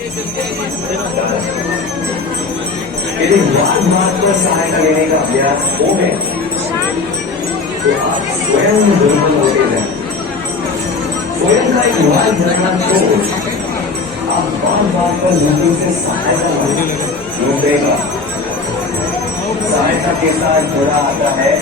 यदि वाद पर सहायता लेने का अभ्यास हो गया तो आप स्वयं दुर्बल होते हैं। स्वयं का एक वाद रखना छोड़ आप बार पर लोगों से सहायता ढूंढेगा। सहायता के साथ जुड़ा आता है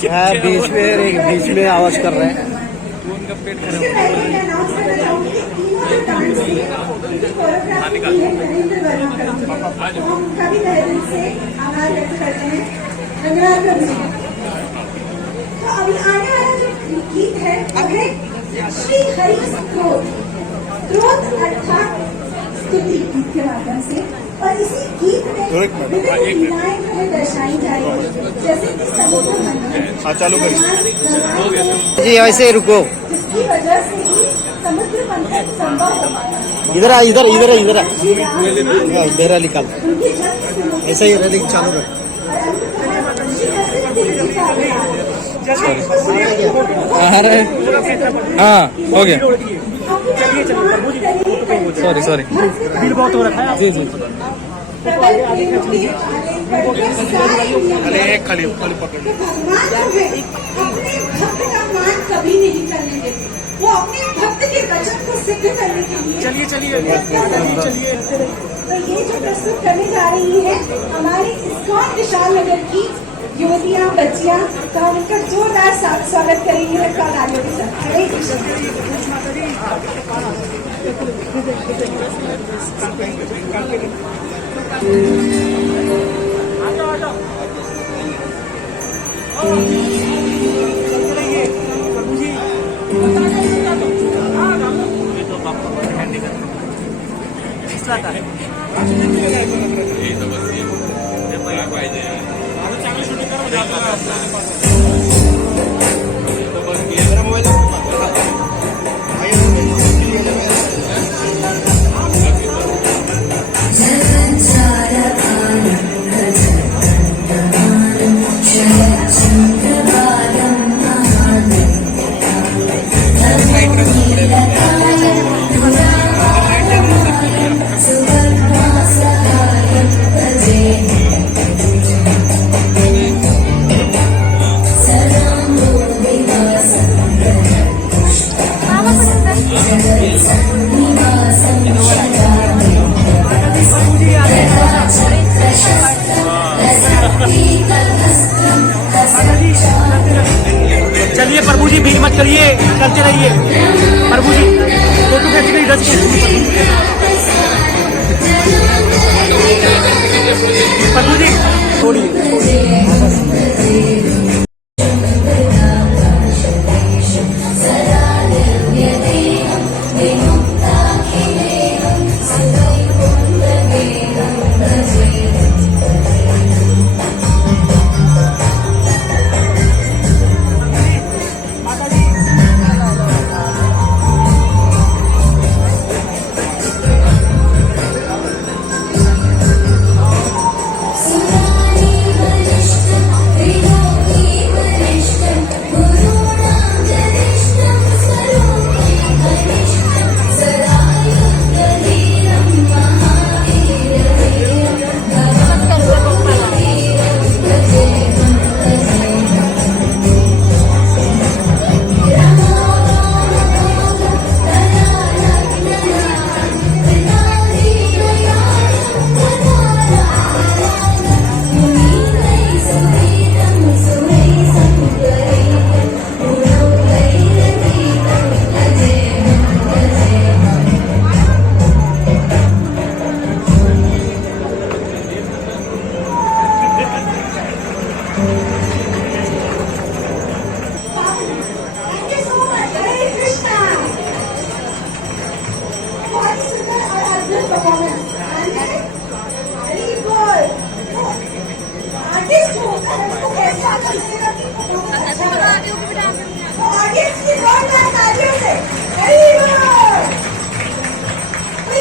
क्या बीच में आवाज कर रहे हैं। तो अभी आने वाला जो गीत है वो है श्री हरि स्तोत्र अर्थात स्तुति गीत के माध्यम से। और इसी गीत में विभिन्न लीलाएं हमें दर्शाई जाएगी, जैसे कि समुद्र मंथन। चालू करिए जी, ऐसे ही रुको। जिसकी वजह से ही समुद्र मंथन संभव हो पाया। इधर निकाल ऐसा ही रैली चालू रख। अरे हाँ हो गया। सॉरी बिल बहुत हो रखा है। जी खाली पकड़। अपने भक्त का मान कभी नहीं करने देते, वो अपने भक्त के वचन को सिद्ध करने के लिए चलिए। तो ये जो प्रस्तुत करने जा रही है हमारी इस्कॉन विशाल नगर की युवतियां बच्चियां, तो हम इनका जोरदार स्वागत करेंगे तालियों के साथ। हरे कृष्ण। चलिए प्रभु जी भीड़ मत करिए, चलते रहिए। प्रभु जी फोटो खींच गई 10 प्रभु जी छोड़िए।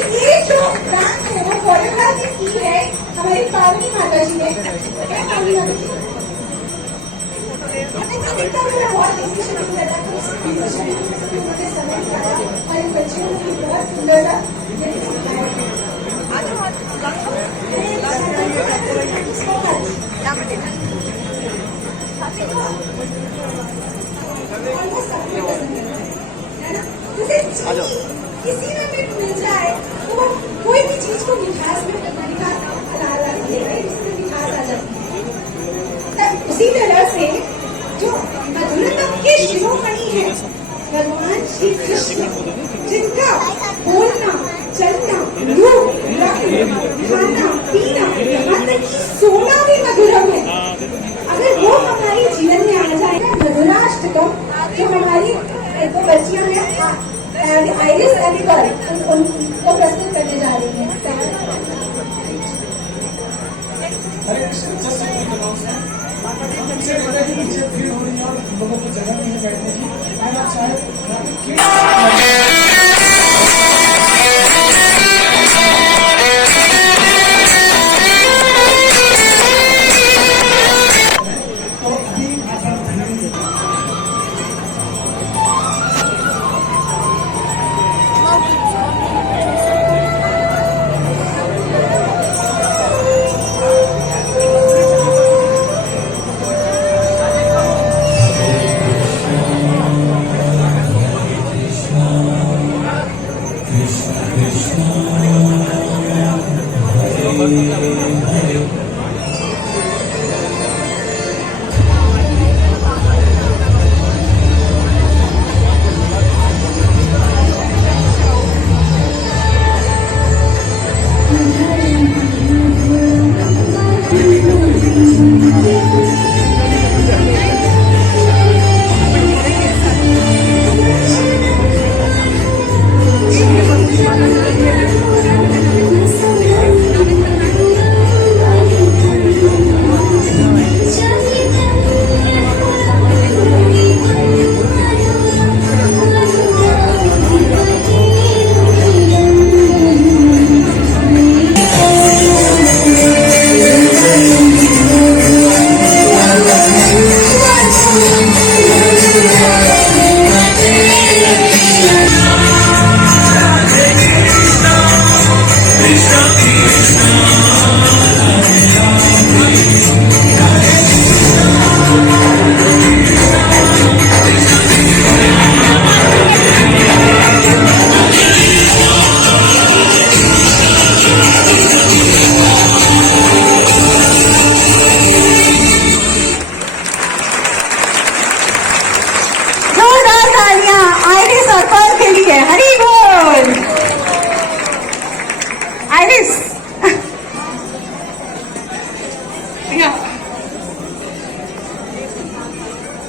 ये जो डांस है वो कोरियोग्राफी किसी में भी मिल जाए तो वो कोई भी चीज को मिठास में मिठास उसमें मिठास आ जाती है। उसी तरह से जो मधुरतम के शिरोमणि है भगवान श्री कृष्ण, जिनका बोलना, चलना, रूप, रंग, खाना, पीना, यहाँ तक कि सोना भी मधुरम है। अगर वो हमारे जीवन में आ जाएगा, मधुराष्टकम जो हमारी दो बच्चियां हैं आइरिस एलिगर उनको प्रस्तुत करने जा रही हैं। भीड़ हो रही है और लोगों को जगह नहीं है बैठने की, अगर आप चाहे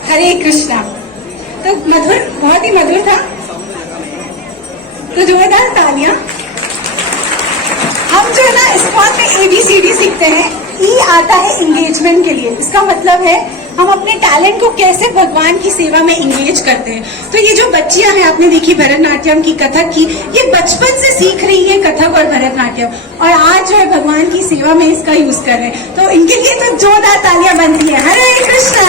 हरे कृष्णा। तो मधुर, बहुत ही मधुर था, तो जोरदार तालियां। हम जो है ना इस्कॉन में ABCD सीखते हैं। ई आता है एंगेजमेंट के लिए, इसका मतलब है हम अपने टैलेंट को कैसे भगवान की सेवा में एंगेज करते हैं। तो ये जो बच्चियां हैं, आपने देखी भरतनाट्यम की, कथक की, ये बचपन से सीख रही है कथक और भरतनाट्यम, और आज जो है भगवान की सेवा में इसका यूज कर रहे हैं। तो इनके लिए तो जोरदार तालियां बनती है। हरे कृष्णा।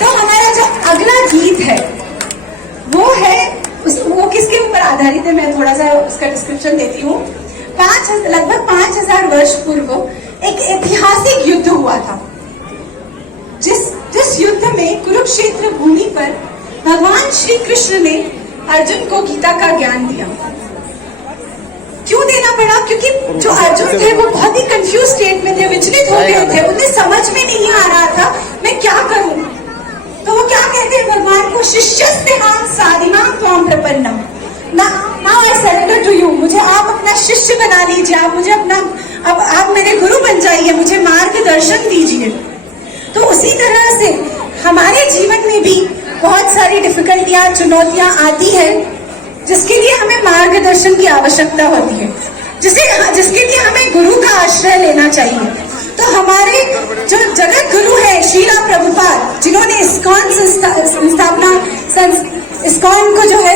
तो हमारा जो अगला गीत है वो है वो किसके ऊपर आधारित है, मैं थोड़ा सा उसका डिस्क्रिप्शन देती हूँ। लगभग 5000 वर्ष पूर्व एक ऐतिहासिक युद्ध हुआ था, जिस युद्ध में कुरुक्षेत्र भूमि पर भगवान श्री कृष्ण ने अर्जुन को गीता का ज्ञान दिया। क्यों देना पड़ा? क्योंकि जो अर्जुन थे वो बहुत ही कंफ्यूज स्टेट में थे, विचलित हो गए थे, उन्हें समझ में नहीं आ रहा था मैं क्या करूं। तो वो क्या कहते हैं भगवान को, शिष्यस्तेहां साधिमां त्वां प्रपन्नम, now I surrender to you. मुझे आप अपना शिष्य बना लीजिए, आप मुझे अपना, अब आप मेरे गुरु बन जाइए, मुझे मार्गदर्शन दीजिए। तो उसी तरह से हमारे जीवन में भी बहुत सारी डिफिकल्टियां, चुनौतियां आती है, जिसके लिए हमें मार्गदर्शन की आवश्यकता होती है, जिसके लिए हमें गुरु का आश्रय लेना चाहिए। तो हमारे जो जगत गुरु है श्रीला प्रभुपाद, जिन्होंने इस्कॉन को जो है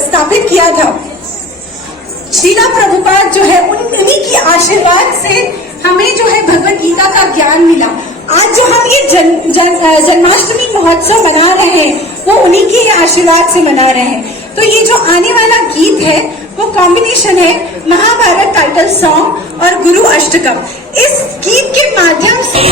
स्थापित किया था, श्रीला प्रभुपाद जो है उन्हीं की आशीर्वाद से हमें जो है भगवत गीता का ज्ञान मिला। आज जो हम ये जन्माष्टमी महोत्सव मना रहे हैं वो उन्हीं के आशीर्वाद से मना रहे हैं। तो ये जो आने वाला गीत है वो कॉम्बिनेशन है महाभारत टाइटल सॉन्ग और गुरु अष्टकम। इस गीत के माध्यम से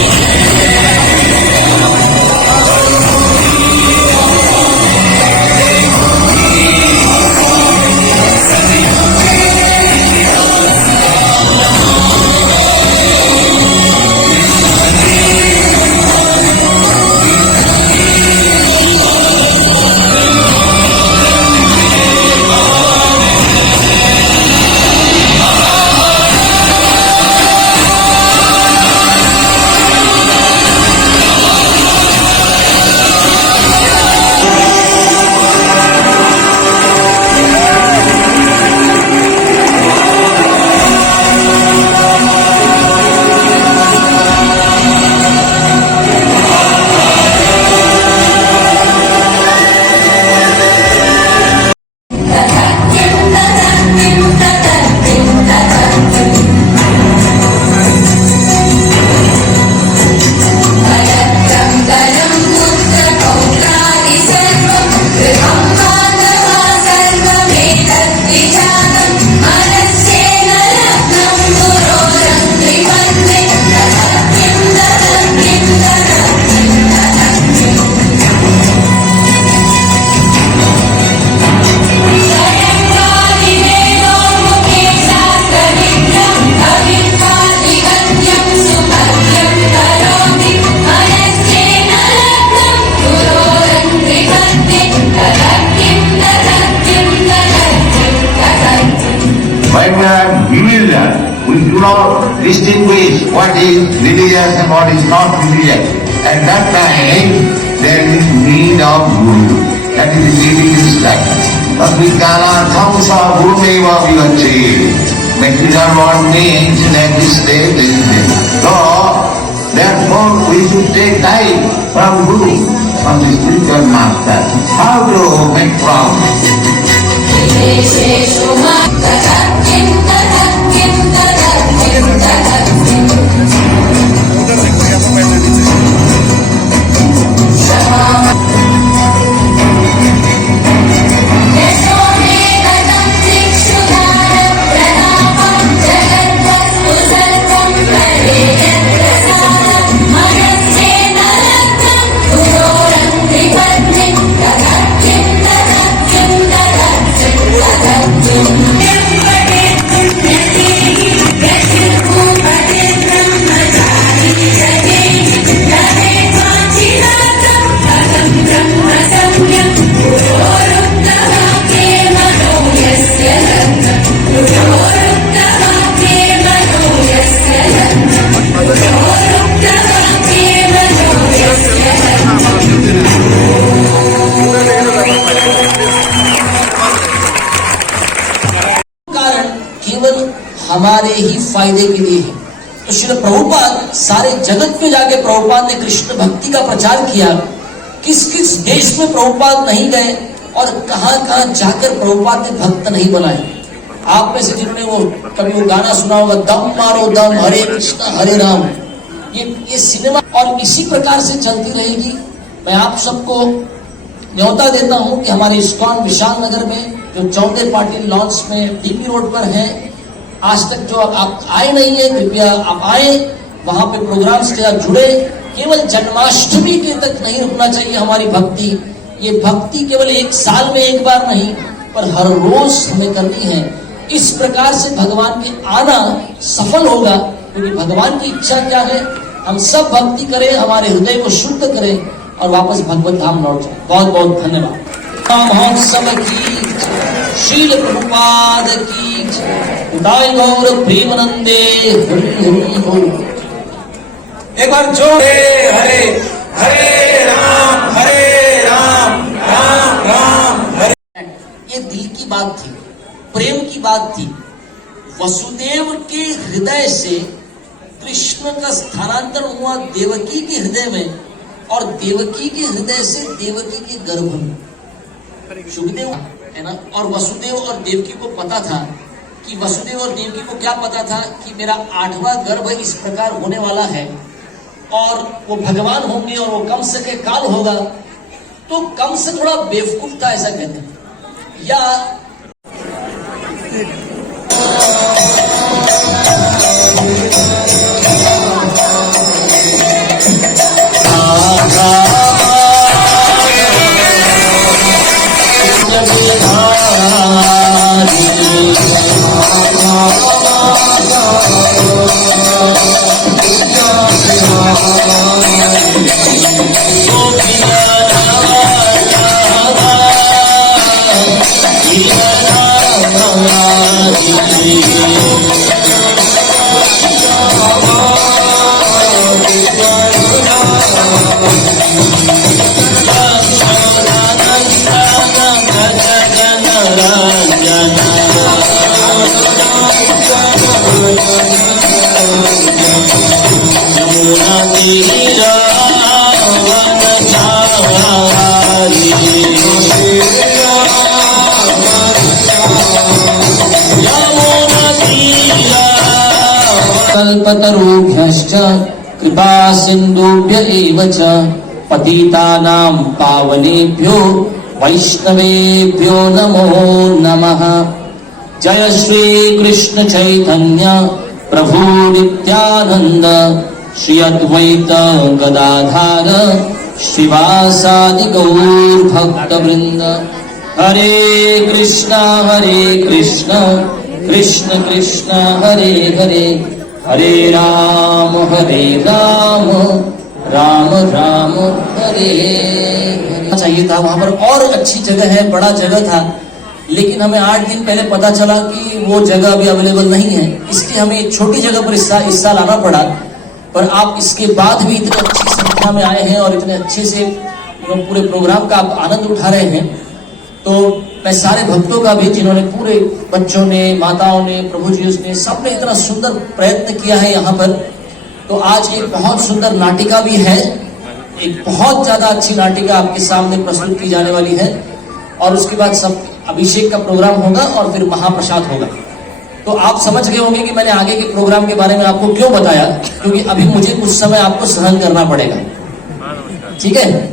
We do not distinguish what is religious and what is not religious. At that time, there is need of Guru. That is the religious life. But we cannot thamsa gurumeva vivacche. Material world means that this state is there. So, therefore, we should take time from Guru, from the spiritual master. How to make proud? हमारे ही फायदे के लिए है। तो श्री प्रभुपाद सारे जगत में जाके प्रभुपाद ने कृष्ण भक्ति का प्रचार किया। किस किस देश में प्रभुपाद नहीं गए और कहां कहां जाकर प्रभुपाद ने भक्त नहीं बनाए। आप में से जिन्होंने वो कभी वो गाना सुना होगा, दम मारो दम, हरे कृष्ण हरे राम, ये सिनेमा और इसी प्रकार से चलती रहेगी। मैं आप सबको न्योता देता हूं कि हमारे इस्कॉन विशाल नगर में जो 14 पाटिल लॉन्स में डीपी रोड पर है, आज तक जो आप आए नहीं है, कृपया आप आए, वहां पे प्रोग्राम्स के साथ जुड़े। केवल जन्माष्टमी के तक नहीं रुकना चाहिए हमारी भक्ति। ये भक्ति केवल एक साल में एक बार नहीं, पर हर रोज हमें करनी है। इस प्रकार से भगवान के आना सफल होगा, क्योंकि भगवान की इच्छा क्या है, हम सब भक्ति करें, हमारे हृदय को शुद्ध करें और वापस भगवत धाम लौट जाए। बहुत बहुत धन्यवाद। महोत्सव की, शील प्रभुपाद की, दाई गौर प्रेमानंदे, हरि हरि बोल। एक बार जो हरे हरे हरे राम राम राम हरे। ये दिल की बात थी, प्रेम की बात थी। वसुदेव के हृदय से कृष्ण का स्थानांतरण हुआ देवकी के हृदय में, और देवकी के हृदय से देवकी के गर्भ में। सुखदेव है ना, और वसुदेव और देवकी को पता था कि वसुदेव और देवकी को क्या पता था कि मेरा 8वां गर्भ इस प्रकार होने वाला है और वो भगवान होंगे और वो कम से के काल होगा। तो कम से थोड़ा बेवकूफ था ऐसा कहते हैं, या कल्पतरुभ्यश्च कृपा सिन्धुभ्य एव च पतितानां पावनेभ्यो वैष्णवेभ्यो नमो नमः। जय श्री कृष्ण चैतन्य प्रभु नित्यानंद, श्री अद्वैत गदाधार श्रीवासादि गौर भक्त वृंद। हरे कृष्ण कृष्ण कृष्ण हरे हरे, हरे राम राम राम हरे हरे। चाहिए था वहां पर, और अच्छी जगह है, बड़ा जगह था, लेकिन हमें 8 दिन पहले पता चला कि वो जगह अभी अवेलेबल नहीं है, इसलिए हमें एक छोटी जगह पर हिस्सा लाना पड़ा। पर आप इसके बाद भी इतनी अच्छी संख्या में आए हैं और इतने अच्छे से पूरे प्रोग्राम का आप आनंद उठा रहे हैं, तो मैं सारे भक्तों का भी, जिन्होंने पूरे बच्चों ने, माताओं ने, प्रभु जी ने, सबने इतना सुंदर प्रयत्न किया है यहाँ पर। तो आज एक बहुत सुंदर नाटिका भी है, एक बहुत ज्यादा अच्छी नाटिका आपके सामने प्रस्तुत की जाने वाली है, और उसके बाद सब अभिषेक का प्रोग्राम होगा और फिर महाप्रसाद होगा। तो आप समझ गए होंगे कि मैंने आगे के प्रोग्राम के बारे में आपको क्यों बताया, क्योंकि अभी मुझे कुछ समय आपको सहन करना पड़ेगा, ठीक है।